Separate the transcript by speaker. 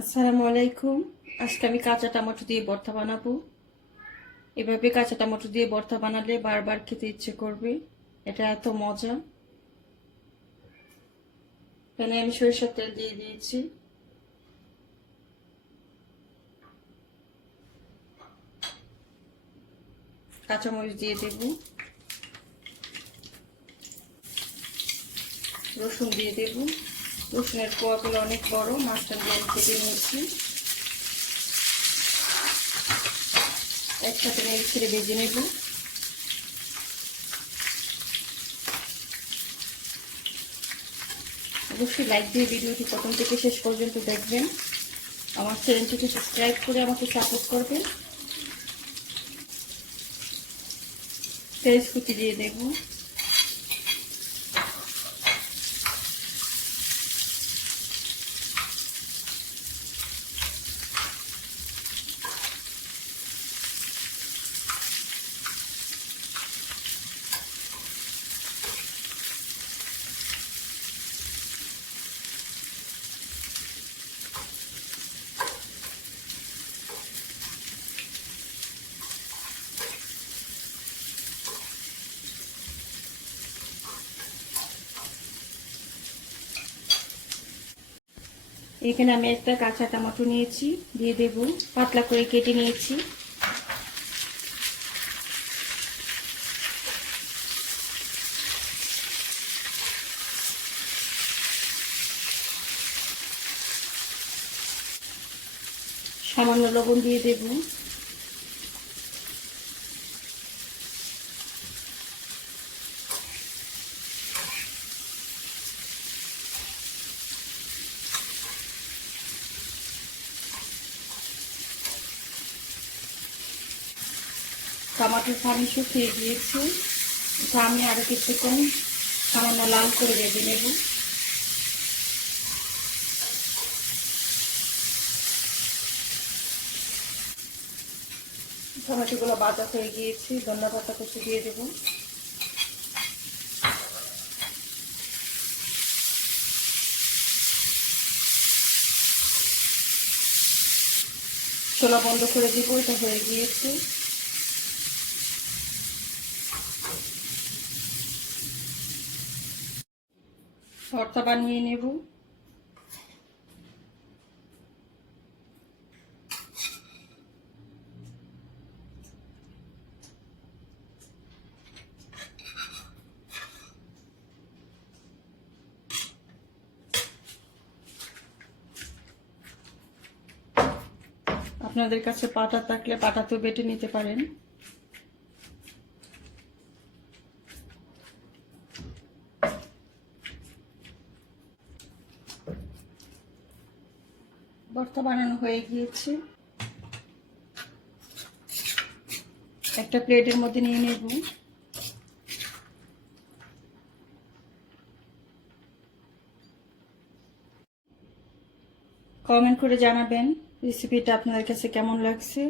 Speaker 1: আসসালামু আলাইকুম আজকে আমি কাঁচা টমেটো দিয়ে ভর্তা বানাবো। এভাবে কাঁচা টমেটো দিয়ে ভর্তা বানালে বারবার খেতে ইচ্ছে করবে। এটা এত মজা। এখানে আমি সরিষার তেল দিয়ে দিয়েছি। কাঁচামরিচ দিয়ে দেব। রসুন দিয়ে দেব। রসুনের কোয়াগুলো অনেক বড়, মাছটা দিয়ে কেটে নিয়েছি। একসাথে নেড়ে ছেড়ে ভেজে নেব। অবশ্যই লাইক দিয়ে ভিডিওটি প্রথম থেকে শেষ পর্যন্ত দেখবেন। আমার চ্যানেলটিকে সাবস্ক্রাইব করে আমাকে সাপোর্ট করবেন। পেঁয়াজ কুচি দিয়ে দেবো এখানে আমি একটা কাঁচা টমেটো নিয়েছি, দিয়ে দেব, পাতলা করে কেটে নিয়েছি। সামান্য লবণ দিয়ে দেব। টমাটোর পানি শুকিয়ে দিয়েছি। তো আমি আরও কিছুক্ষণ সামান্য লাল করে রেখে নেব। টমেটোগুলো বাজা হয়ে গিয়েছি, ধন্যা পাতা কুচি দিয়ে দেব। ছোলা বন্ধ করে দিব, এটা হয়ে গিয়েছে। ভর্তা বানিয়ে নেব। আপনাদের কাছে পাটা থাকলে পাটাতেও বেটে নিতে পারেন। ভর্তা বানানো হয়ে গিয়েছে। একটা প্লেটের মধ্যে নিয়ে নেব। কমেন্ট করে জানাবেন রেসিপিটা আপনাদের কাছে কেমন লাগছে।